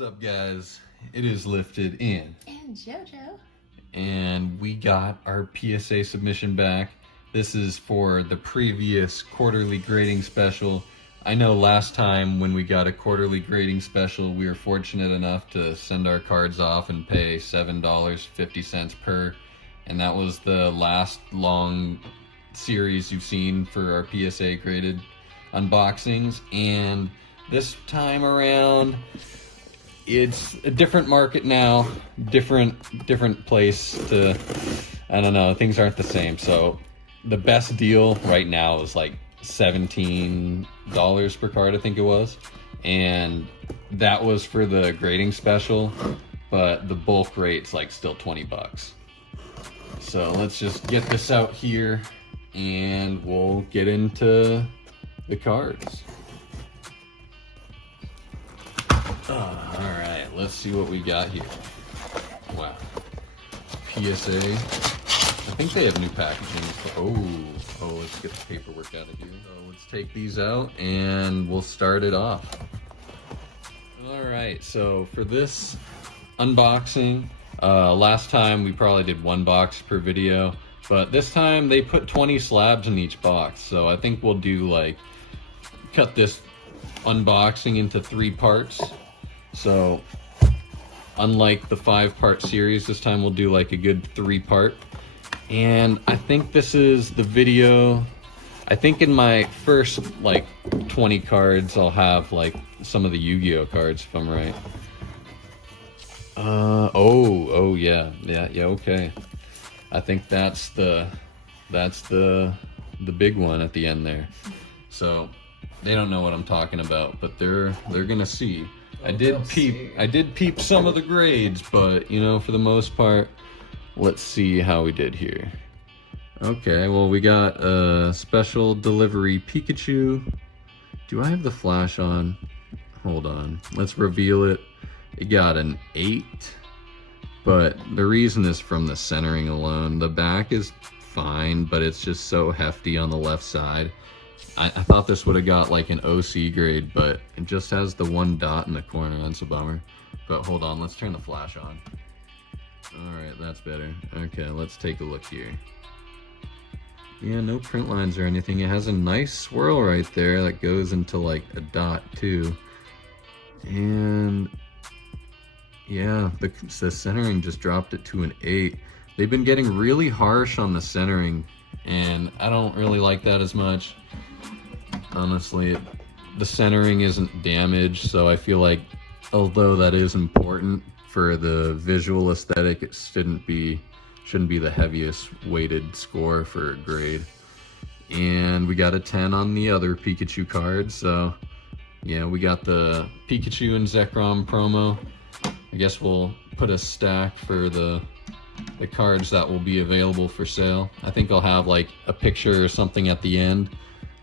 What's up, guys? It is Lifted in. And JoJo. And we got our PSA submission back. This is for the previous quarterly grading special. I know last time when we got a quarterly grading special, we were fortunate enough to send our cards off and pay $7.50 per. And that was the last long series you've seen for our PSA graded unboxings. And this time around, it's a different market now, different place to, I don't know, things aren't the same. So the best deal right now is like $17 per card, I think it was. And that was for the grading special, but the bulk rate's like still 20 bucks. So let's just get this out here and we'll get into the cards. Alright, let's see what we got here. Wow. PSA. I think they have new packaging. Oh, let's get the paperwork out of here. So let's take these out and we'll start it off. Alright, so for this unboxing, last time we probably did one box per video, but this time they put 20 slabs in each box. So I think we'll do like, cut this unboxing into 3 parts. So unlike the 5-part series, this time we'll do like a good 3-part. And I think this is the video, I think in my first like 20 cards I'll have like some of the Yu-Gi-Oh cards if I'm right. Oh yeah, okay. I think that's the big one at the end there. So they don't know what I'm talking about, but they're gonna see. I did peep some of the grades, but you know, for the most part, let's see how we did here. Okay, well, we got a special delivery Pikachu. Do I have the flash on? Hold on, let's reveal it. It got an 8, but the reason is from the centering alone. The back is fine, but it's just so hefty on the left side. I thought this would have got like an OC grade, but it just has the 1 dot in the corner. That's a bummer. But hold on, let's turn the flash on. Alright, that's better. Okay, let's take a look here. Yeah, no print lines or anything. It has a nice swirl right there that goes into like a dot too. And yeah, the centering just dropped it to an 8. They've been getting really harsh on the centering, and I don't really like that as much. Honestly, the centering isn't damaged, so I feel like although that is important for the visual aesthetic, it shouldn't be the heaviest weighted score for a grade. And we got a 10 on the other Pikachu cards, so yeah, we got the Pikachu and Zekrom promo. I guess we'll put a stack for the cards that will be available for sale. I think I'll have like a picture or something at the end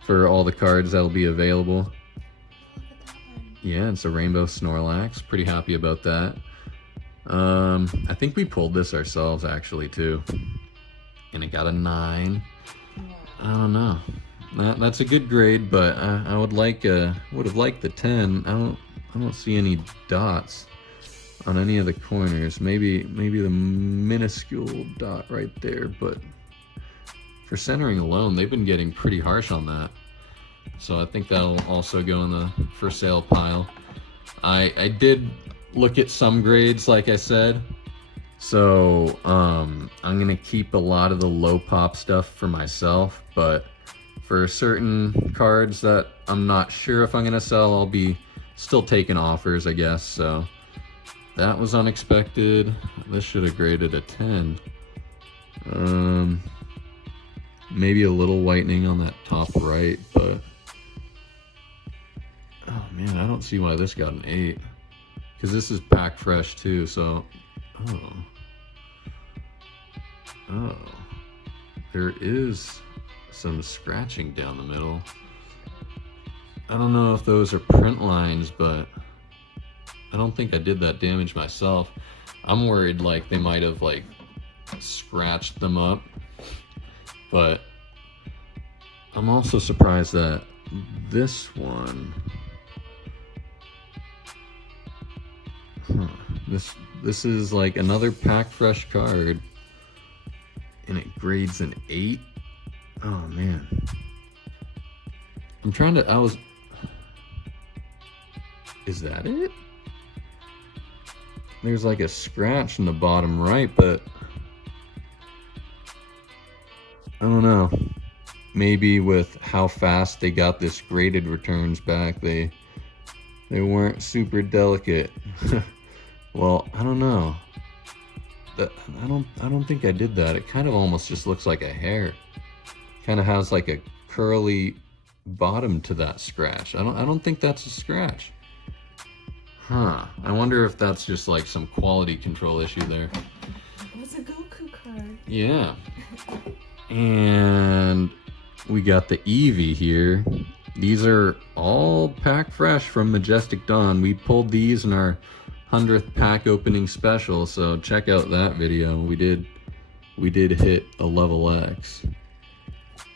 for all the cards that'll be available. Look at that one. Yeah, it's a Rainbow Snorlax. Pretty happy about that. I think we pulled this ourselves actually too, and it got a 9. Wow. I don't know. That's a good grade, but I would have liked the 10. I don't see any dots on any of the corners. Maybe the minuscule dot right there, but for centering alone, they've been getting pretty harsh on that. So I think that'll also go in the for sale pile. I did look at some grades, like I said. So I'm gonna keep a lot of the low pop stuff for myself, but for certain cards that I'm not sure if I'm gonna sell, I'll be still taking offers, I guess. So that was unexpected. This should have graded a 10. Maybe a little whitening on that top right, but oh man, I don't see why this got an 8, because this is pack fresh too. So oh, there is some scratching down the middle. I don't know if those are print lines, but I don't think I did that damage myself. I'm worried like they might have like scratched them up, but I'm also surprised that this one This is like another pack fresh card, and it grades an 8. Oh man, I'm trying to. Is that it? There's like a scratch in the bottom right, but I don't know. Maybe with how fast they got this graded returns back, they weren't super delicate. Well, I don't know. I don't think I did that. It kind of almost just looks like a hair. Kind of has like a curly bottom to that scratch. I don't think that's a scratch. Huh. I wonder if that's just like some quality control issue there. It was a Goku card. Yeah. And we got the Eevee here. These are all pack fresh from Majestic Dawn. We pulled these in our 100th pack opening special, so check out that video. We did hit a level X.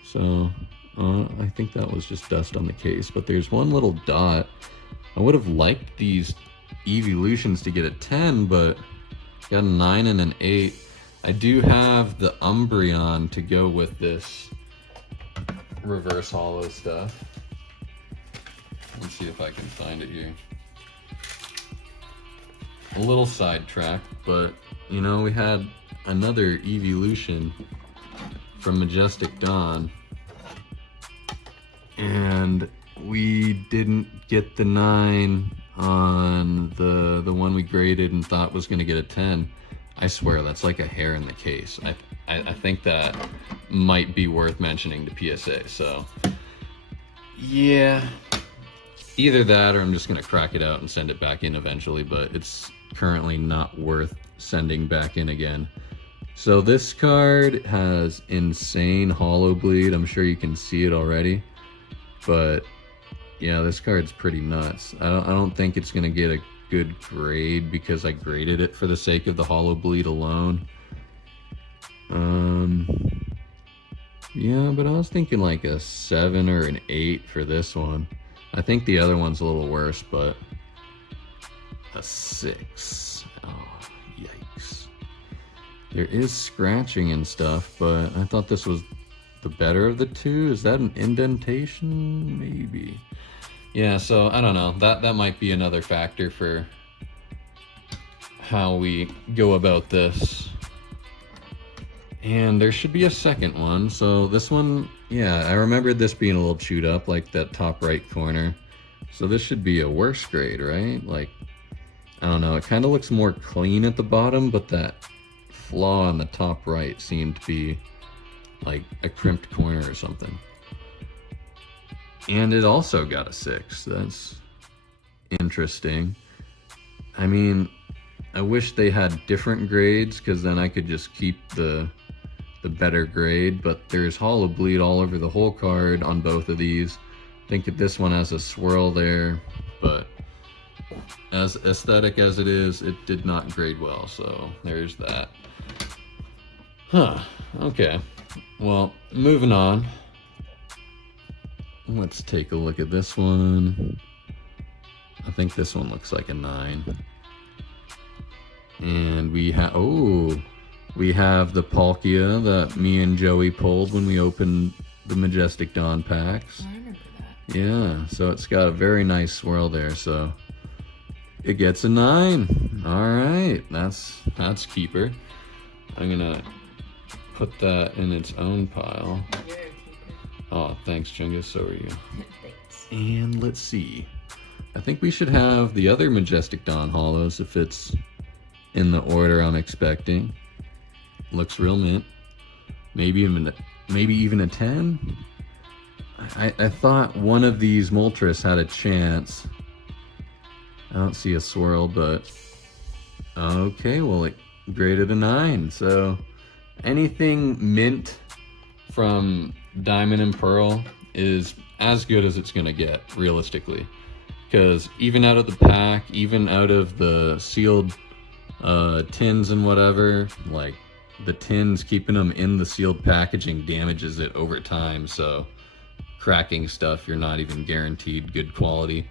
So I think that was just dust on the case, but there's one little dot. I would have liked these evolutions to get a 10, but got a 9 and an 8. I do have the Umbreon to go with this reverse holo stuff. Let's see if I can find it here. A little sidetracked, but you know, we had another evolution from Majestic Dawn, and we didn't get the 9 on the one we graded and thought was going to get a 10. I swear that's like a hair in the case. I think that might be worth mentioning to PSA. So yeah, either that or I'm just going to crack it out and send it back in eventually, but it's currently not worth sending back in again. So this card has insane holo bleed. I'm sure you can see it already, but yeah, this card's pretty nuts. I don't think it's gonna get a good grade because I graded it for the sake of the holo bleed alone. Yeah, but I was thinking like a 7 or an 8 for this one. I think the other one's a little worse, but a 6. Oh, yikes. There is scratching and stuff, but I thought this was the better of the two. Is that an indentation? Maybe. Yeah, so I don't know. That might be another factor for how we go about this. And there should be a second one. So this one, yeah, I remembered this being a little chewed up, like that top right corner. So this should be a worse grade, right? Like, I don't know. It kind of looks more clean at the bottom, but that flaw on the top right seemed to be like a crimped corner or something. And it also got a 6. That's interesting. I mean, I wish they had different grades, because then I could just keep the better grade, but there's holo bleed all over the whole card on both of these. I think that this one has a swirl there, but as aesthetic as it is, it did not grade well, so there's that. Huh, okay. Well, moving on. Let's take a look at this one. I think this one looks like a 9. And we have, we have the Palkia that me and Joey pulled when we opened the Majestic Dawn packs. I remember that. Yeah, so it's got a very nice swirl there, so it gets a 9. All right, that's keeper. I'm gonna put that in its own pile. You're a keeper. Oh, thanks, Chungus. So are you. Thanks. And let's see. I think we should have the other Majestic Dawn holos if it's in the order I'm expecting. Looks real mint. Maybe even a 10. I thought one of these Moltres had a chance. I don't see a swirl, but okay. Well, it graded a 9. So anything mint from Diamond and Pearl is as good as it's gonna get, realistically, because even out of the pack, even out of the sealed tins and whatever, like the tins, keeping them in the sealed packaging damages it over time, so cracking stuff, you're not even guaranteed good quality.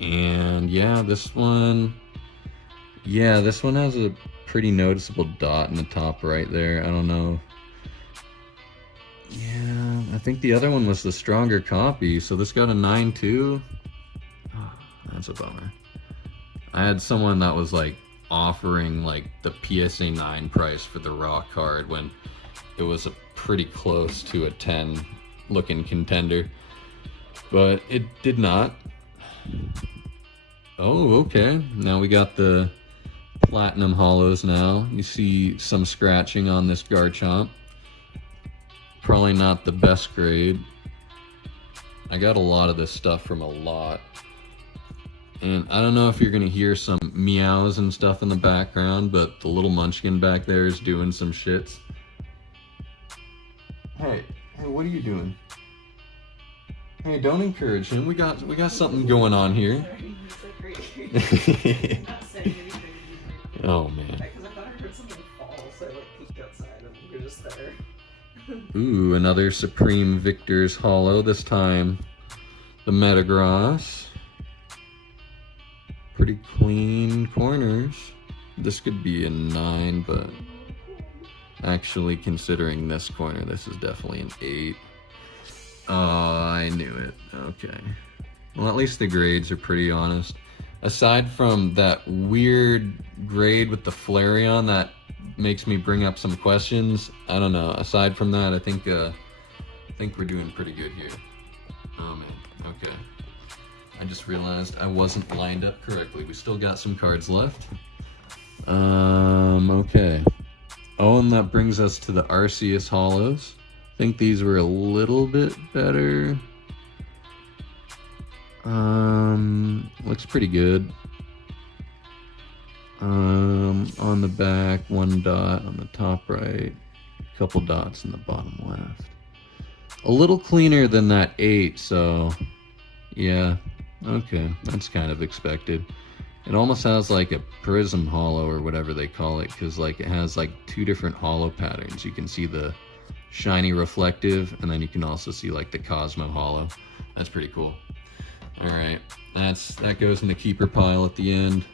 And yeah, this one has a pretty noticeable dot in the top right there. I don't know. Yeah, I think the other one was the stronger copy, so this got a 9.2. Oh, that's a bummer. I had someone that was like offering like the PSA 9 price for the raw card when it was a pretty close to a 10 looking contender, but it did not. Oh, okay. Now we got the platinum hollows now. You see some scratching on this Garchomp. Probably not the best grade. I got a lot of this stuff from a lot. And I don't know if you're gonna hear some meows and stuff in the background, but the little munchkin back there is doing some shits. Hey, what are you doing? Hey, don't encourage him. We got something going on here. Oh man. Because I thought I heard something fall, so I like peeked outside and you're just there. Ooh, another Supreme Victor's Hollow, this time the Metagross. Pretty clean corners. This could be a 9, but actually considering this corner, this is definitely an 8. Oh, I knew it. Okay. Well, at least the grades are pretty honest. Aside from that weird grade with the Flareon that makes me bring up some questions, I don't know. Aside from that, I think we're doing pretty good here. Oh man, okay. I just realized I wasn't lined up correctly. We still got some cards left. Okay. Oh, and that brings us to the Arceus Hollows. I think these were a little bit better. Looks pretty good. On the back, 1 dot on the top right, a couple dots in the bottom left. A little cleaner than that 8, so yeah, okay, that's kind of expected. It almost has like a prism hollow or whatever they call it, because like it has like 2 different hollow patterns. You can see the shiny reflective, and then you can also see like the Cosmo hollow. That's pretty cool. All right, that goes in the keeper pile at the end.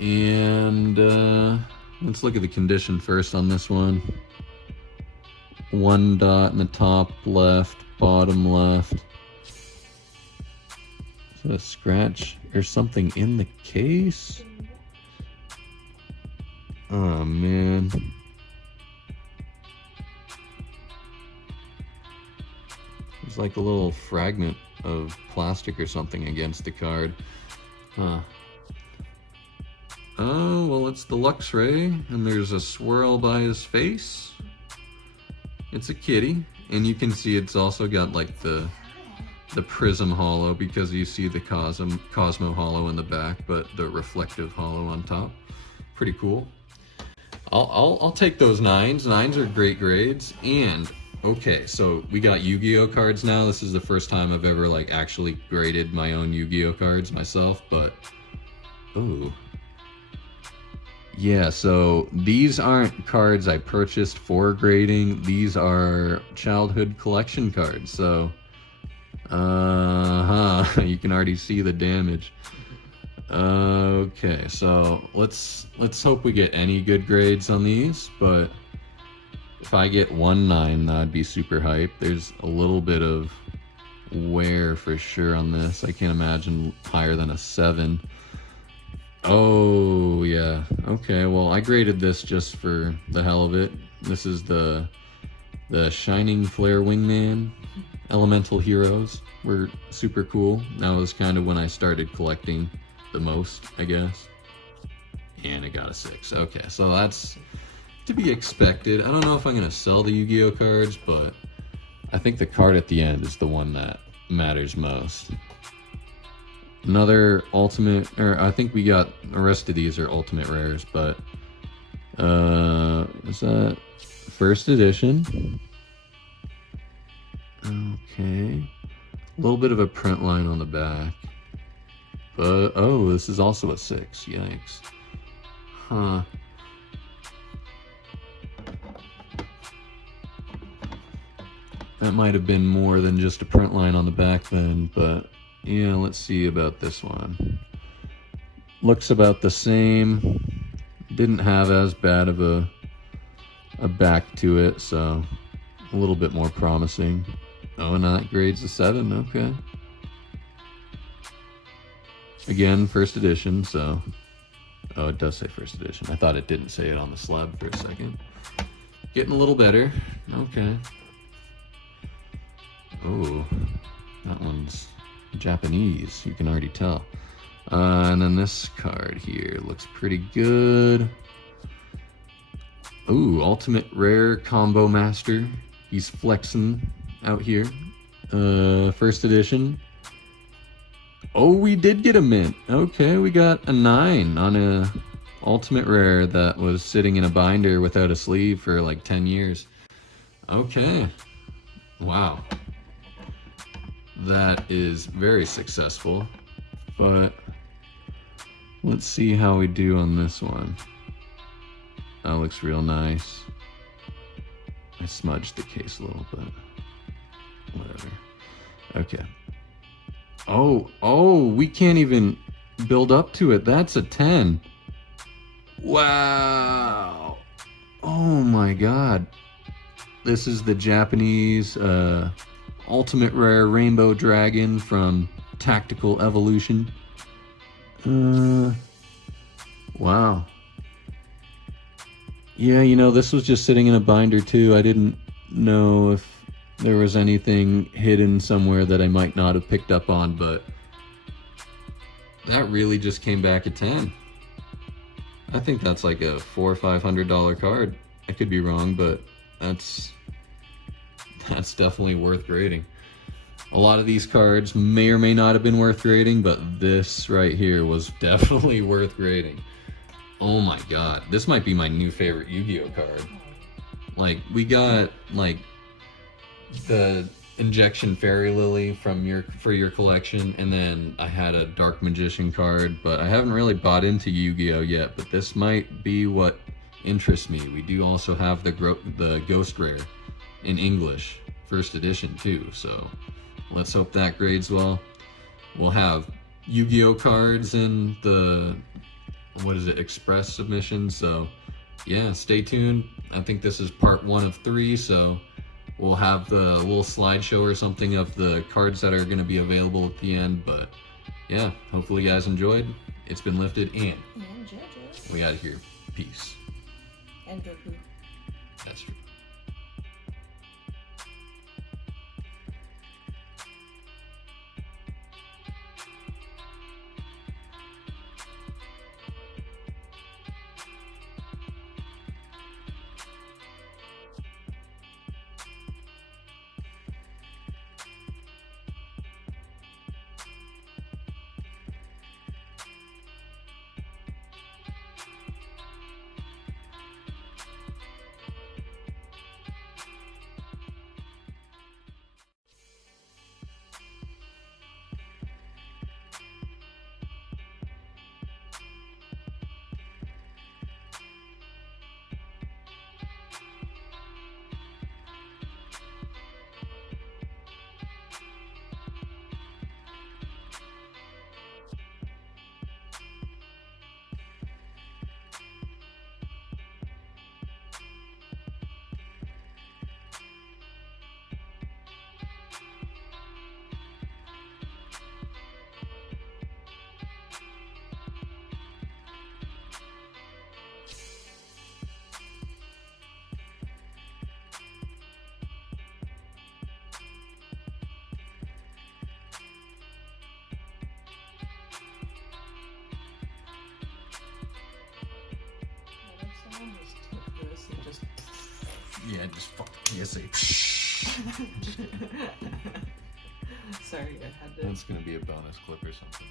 And let's look at the condition first on this one. 1 dot in the top left, bottom left. Is that a scratch or something in the case? Oh man. There's like a little fragment of plastic or something against the card. Huh. Oh, well, it's the Luxray, and there's a swirl by his face. It's a kitty, and you can see it's also got like the prism hollow, because you see the Cosmo hollow in the back, but the reflective hollow on top. Pretty cool. I'll take those 9s. 9s are great grades. And okay, so we got Yu-Gi-Oh cards now. This is the first time I've ever like actually graded my own Yu-Gi-Oh cards myself, but ooh. Yeah, so these aren't cards I purchased for grading. These are childhood collection cards. So, you can already see the damage. Okay, so let's hope we get any good grades on these. But if I get 1 9, that'd be super hype. There's a little bit of wear for sure on this. I can't imagine higher than a 7. Oh, yeah. Okay, well, I graded this just for the hell of it. This is the Shining Flare Wingman. Elemental Heroes were super cool. That was kind of when I started collecting the most, I guess. And I got a 6. Okay, so that's to be expected. I don't know if I'm going to sell the Yu-Gi-Oh cards, but I think the card at the end is the one that matters most. Another ultimate, or I think we got the rest of these are ultimate rares, but is that first edition? Okay, a little bit of a print line on the back, but oh, this is also a 6. Yikes. Huh. That might have been more than just a print line on the back then, but Yeah, let's see about this one. Looks about the same. Didn't have as bad of a back to it, so a little bit more promising. Oh, and that grade's a 7. Okay. Again, first edition, so... Oh, it does say first edition. I thought it didn't say it on the slab for a second. Getting a little better. Okay. Oh, that one's Japanese. You can already tell. And then this card here looks pretty good. Ooh, Ultimate Rare Combo Master. He's flexing out here. First edition. Oh, we did get a mint. Okay, we got a 9 on a Ultimate Rare that was sitting in a binder without a sleeve for like 10 years. Okay. Wow. That is very successful. But let's see how we do on this one. That looks real nice. I smudged the case a little bit. Whatever. Okay. Oh, we can't even build up to it. That's a 10. Wow. Oh my god. This is the Japanese Ultimate Rare Rainbow Dragon from Tactical Evolution. Wow. Yeah, you know, this was just sitting in a binder too. I didn't know if there was anything hidden somewhere that I might not have picked up on, but that really just came back at 10. I think that's like a $400 or $500 card. I could be wrong, but that's definitely worth grading. A lot of these cards may or may not have been worth grading, but this right here was definitely worth grading. Oh my god, this might be my new favorite Yu-Gi-Oh card. Like, we got like the Injection Fairy Lily for your collection, and then I had a Dark Magician card, but I haven't really bought into Yu-Gi-Oh yet, but this might be what interests me. We do also have the Ghost Rare in English, first edition too, so let's hope that grades well. We'll have Yu-Gi-Oh cards in the, what is it, Express submission, so yeah, stay tuned. I think this is part 1 of 3, so we'll have the little slideshow or something of the cards that are going to be available at the end, but yeah, hopefully you guys enjoyed. It's been lifted, and Jojo. we out of here. Peace. And Goku. That's true. Yeah, just fuck PSA. Sorry, I had to. That's gonna be a bonus clip or something.